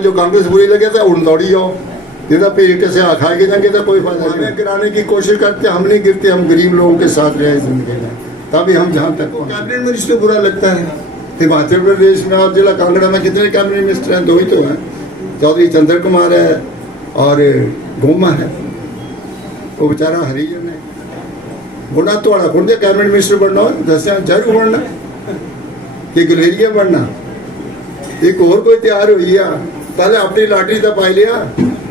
जो कांग्रेस बुरी लगे तो उड़ दौड़ी जाओ, नहीं तो पेट से खाए के जाएंगे तो कोई फायदा नहीं। हमें गिराने की कोशिश करते, हम नहीं गिरते, हम गरीब लोगों के साथ रहे जिंदगी में, तभी हम जहाँ तक। कैबिनेट मिनिस्टर बुरा लगता है। हिमाचल प्रदेश में और जिला कांगड़ा में कितने कैबिनेट मिनिस्टर हैं? 2 ही तो हैं, चौधरी चंद्र कुमार है और गोमा है, वो बेचारा हरिजन है। गुना थोड़ा खुद कैबिनेट मिनिस्टर बनना हो, दसिया जरूर बनना कि गलेरिया बनना। एक और कोई तैयार हुई है, पहले अपनी लाटरी तो पाई लिया,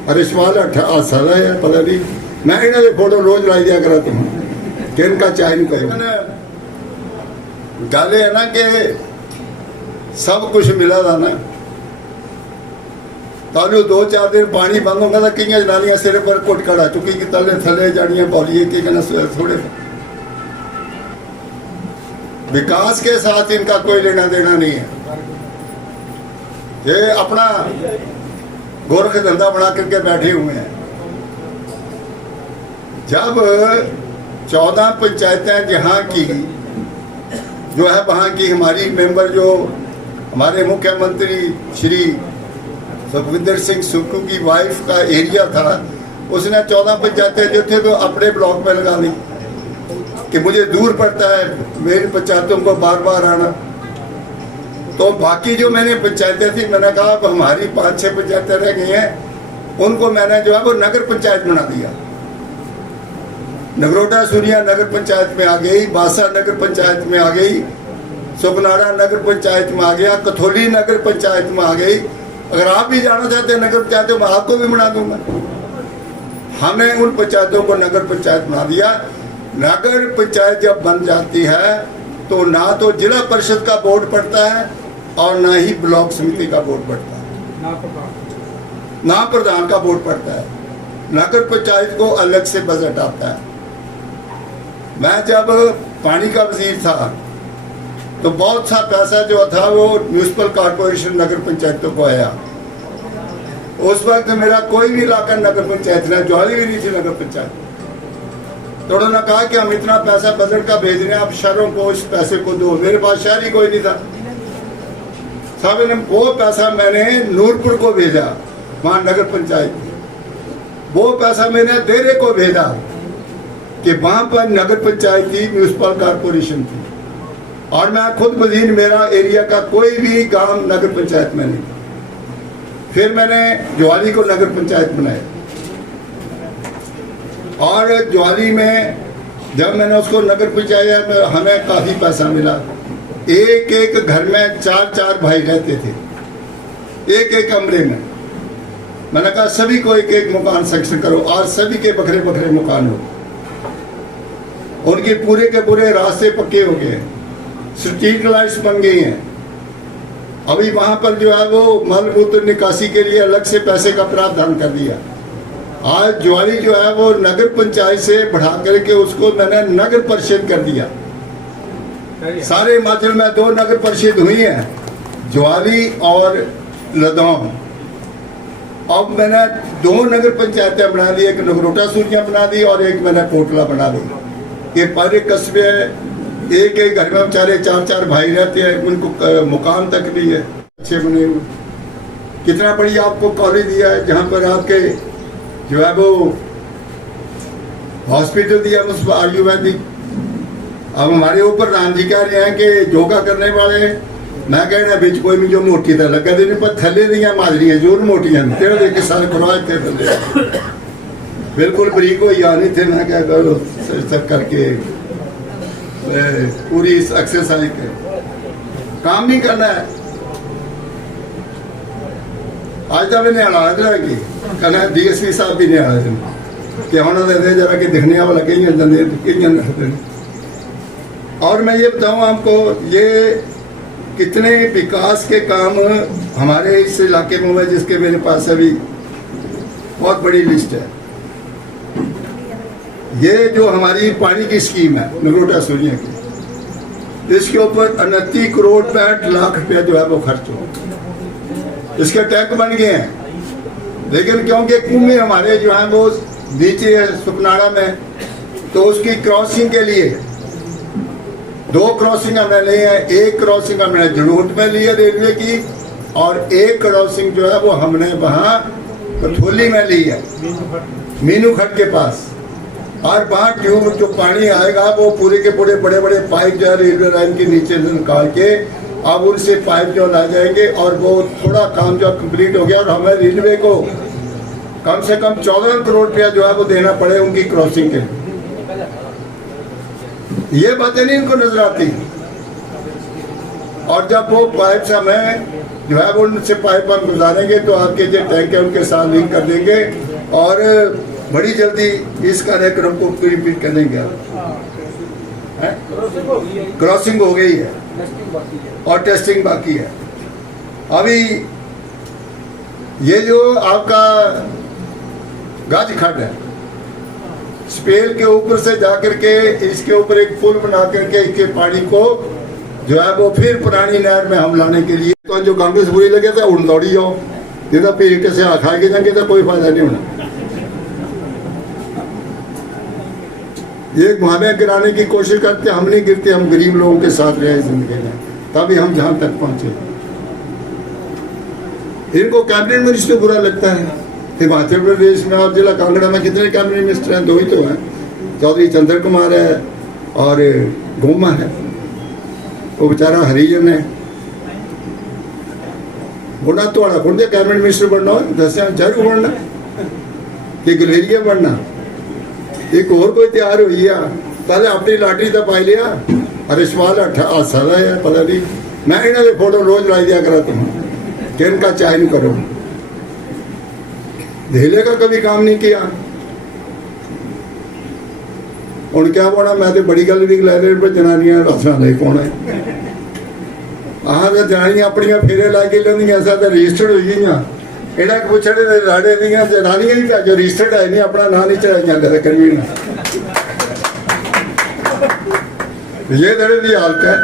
अरे सवाल 8 साल है, पता नहीं। मैं इन्होंने फोटो रोज लाई दिया करा तुम कि इनका चाय नहीं करो। गल है ना कि सब कुछ मिला था ना, तालू 2-4 दिन पानी बंद होगा तो कई जनानियां सिर पर कुट कड़ा चुकी कि तले थले जानियां बोलिए कि थोड़े। विकास के साथ इनका कोई लेना देना नहीं है। ये अपना गोरख धंधा बना करके बैठे हुए हैं। जब 14 पंचायतें जहां की जो है वहां की हमारी मेंबर जो हमारे मुख्यमंत्री श्री सुखविंदर सिंह सुक्खू की वाइफ का एरिया था, उसने 14 पंचायतें जो थे वो अपने ब्लॉक में लगा ली कि मुझे दूर पड़ता है मेरी पंचायतों को बार बार आना। तो बाकी जो मैंने पंचायतें थी, मैंने कहा अब हमारी 5-6 पंचायतें रह गई हैं, उनको मैंने जो है वो नगर पंचायत बना दिया। नगरोटा सूरिया नगर पंचायत में आ गई, बासा नगर पंचायत में आ गई, सुकनाड़ा नगर पंचायत में आ गया, कथौली नगर पंचायत में आ गई। अगर आप भी जाना चाहते हैं नगर पंचायतों में, आपको भी बना दूंगा। हमने उन पंचायतों को नगर पंचायत बना दिया। नगर पंचायत जब बन जाती है तो ना तो जिला परिषद का बोर्ड पड़ता है और ना ही ब्लॉक समिति का बोर्ड पड़ता है, ना प्रधान का बोर्ड पड़ता है। नगर पंचायत को अलग से बजट आता है। मैं जब पानी का वजीर था तो बहुत सा पैसा जो था वो म्यूनिसिपल कॉर्पोरेशन नगर पंचायतों को आया। उस वक्त मेरा कोई भी इलाका नगर पंचायत ना, ज्वाली भी नहीं थी नगर पंचायत। तो उन्होंने कहा कि हम इतना पैसा बजट का भेज रहे हैं, आप शहरों को इस पैसे को दो। मेरे पास शहर ही कोई नहीं था साहब, ने वो पैसा मैंने नूरपुर को भेजा, वहां नगर पंचायत। वो पैसा मैंने देरे को भेजा कि वहां पर नगर पंचायत थी, म्यूनिसिपल कॉर्पोरेशन थी, और मैं खुद वजीर, मेरा एरिया का कोई भी गांव नगर पंचायत में नहीं। फिर मैंने ज्वाली को नगर पंचायत बनाया और ज्वाली में जब मैंने उसको नगर पंचायत में, हमें काफी पैसा मिला। एक एक घर में 4-4 भाई रहते थे, एक एक कमरे में। मैंने कहा सभी को एक एक मकान सेक्शन करो और सभी के बखरे बखरे मकान हो। उनके पूरे के पूरे रास्ते पक्के हो गए, स्ट्रीट लाइट्स बन गई हैं। अभी वहां पर जो है वो मल मूत्र निकासी के लिए अलग से पैसे का प्रावधान कर दिया। आज ज्वाली जो है वो नगर पंचायत से बढ़ा करके उसको मैंने नगर परिषद कर दिया। सारे हिमाचल में 2 नगर परिषद हुई हैं, ज्वाली और लदौन। अब मैंने 2 नगर पंचायतें बना दी, एक नगरोटा सूरिया बना दी और एक मैंने कोटला बना दी। ये पर कस्बे एक एक घर में बेचारे 4-4 भाई रहते हैं, उनको मुकाम तक भी है, अच्छे बने हुए। कितना बड़ी आपको कॉलेज दिया है जहां पर आपके जो है वो हॉस्पिटल दिया आयुर्वेदिक। अब हमारे ऊपर राम जी कह रहे हैं कि योगा करने वाले, मैं कह रहा बिच कोई भी जो मोटी था लगा देने पर थले दियां माजरियां जरूर मोटियां तेरे देख के सारे खुराक थे थले बिल्कुल बरीक हो यानी थे। मैं क्या करो सर करके पूरी एक्सरसाइज के काम नहीं करना है। आज तक मैंने हालात कि कहना DSP साहब भी नहीं आए कि उन्होंने जरा कि दिखने वाला कई। और मैं ये बताऊं आपको, ये कितने विकास के काम हमारे इस इलाके में हुए जिसके मेरे पास अभी बहुत बड़ी लिस्ट है। ये जो हमारी पानी की स्कीम है नगरोटा सूरिया की, इसके ऊपर 29 करोड़ 65 लाख रुपया जो है वो खर्च हो। इसके टैंक बन गए हैं, लेकिन क्योंकि कुएं हमारे जो है वो नीचे है सुकनाड़ा में, तो उसकी क्रॉसिंग के लिए 2 क्रॉसिंग हमने ली है। एक क्रॉसिंग हमने जड़ूट में ली है रेलवे की, और एक क्रॉसिंग जो है वो हमने वहाँ कथोली में ली है, मीनू खट के पास। और वहाँ ट्यूब जो पानी आएगा वो पूरे के पूरे बड़े बड़े पाइप जो है रेलवे लाइन के नीचे से निकाल के अब उनसे पाइप जो ला जाएंगे और वो थोड़ा काम जो कंप्लीट हो गया और हमें रेलवे को कम से कम 14 करोड़ रुपया जो है वो देना पड़े उनकी क्रॉसिंग के। ये बातें नहीं इनको नजर आती। और जब वो पाइप से हमें जो है वो उनसे पाइप हम गुजारेंगे तो आपके जो टैंक है उनके साथ लिंक कर देंगे और बड़ी जल्दी इस कार्यक्रम को रिपीट कर देंगे। क्रॉसिंग हो गई है और टेस्टिंग बाकी है। अभी ये जो आपका गाज खड्ड है, स्पेल के ऊपर से जाकर के इसके ऊपर एक पुल बना करके इसके पानी को जो है वो फिर पुरानी नहर में हम लाने के लिए तो जो कांग्रेस बुरी लगे थे उड़ दौड़ी जाओ, नहीं तो पीरियड से खा के जाएंगे तो कोई फायदा नहीं होना। ये मुहाने गिराने की कोशिश करते, हम नहीं गिरते, हम गरीब लोगों के साथ रहे जिंदगी में, तभी हम जहां तक पहुंचे। इनको कैबिनेट मिनिस्टर बुरा लगता है। हिमाचल प्रदेश में और जिला कांगड़ा में कितने कैबिनेट मिनिस्टर हैं? 2 ही तो हैं, चौधरी चंद्र कुमार है और गोमा है, वो बेचारा हरिजन है। बुढ़ा थोड़ा खुद कैबिनेट मिनिस्टर बनना हो, 10 चारू बनना कि गलेरिया बनना। एक और कोई तैयार हुई है, पहले अपनी लाटरी तो पाई लिया, अरे सवाल 18 साल है पता नहीं। मैं इन्होंने फोटो रोज लाई दिया करा तुम कि इनका चयन करो। धेले का कभी काम नहीं किया। और क्या पाना, मैं तो बड़ी गल भी लै रहे जनानियां रसना नहीं पाना। तो जनानियां अपनिया फेरे ला के लेंदियां, ऐसा तो रजिस्टर्ड हुई गई। इन्हें पुछड़े लाड़े दियां जनानियां ही जो रजिस्टर्ड है नहीं, अपना नाम नहीं चढ़ाइया करी ना। ये तरह की हालत है।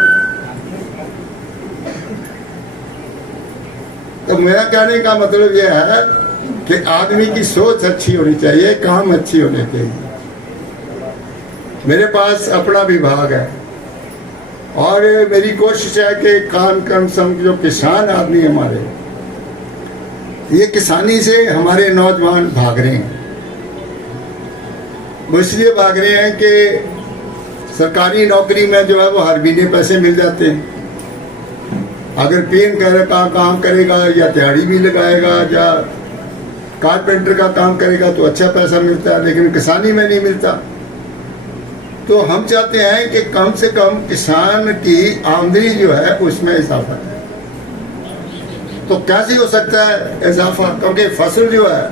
तो मेरा कहने का मतलब यह है कि आदमी की सोच अच्छी होनी चाहिए, काम अच्छी होनी चाहिए। मेरे पास अपना विभाग है और मेरी कोशिश है कि काम कम सम जो किसान आदमी हमारे, ये किसानी से हमारे नौजवान भाग रहे हैं। वो इसलिए भाग रहे हैं कि सरकारी नौकरी में जो है वो हर महीने पैसे मिल जाते हैं। अगर पेन का काम करेगा या दिहाड़ी भी लगाएगा या कारपेंटर का काम करेगा तो अच्छा पैसा मिलता है, लेकिन किसानी में नहीं मिलता। तो हम चाहते हैं कि कम से कम किसान की आमदनी जो है उसमें इजाफा है। तो कैसे हो सकता है इजाफा? क्योंकि फसल जो है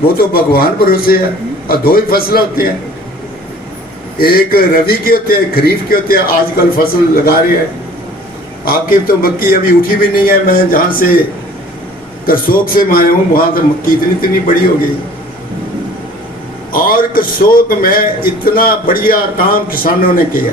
वो तो भगवान भरोसे है और 2 ही फसल होते हैं, एक रबी के होते हैं, खरीफ के होते हैं। आजकल फसल लगा रहे हैं। आपकी तो मक्की अभी उठी भी नहीं है। मैं जहाँ से करसोग से मैं आया हूँ वहाँ तो मक्की इतनी बड़ी हो गई। और करसोग में इतना बढ़िया काम किसानों ने किया।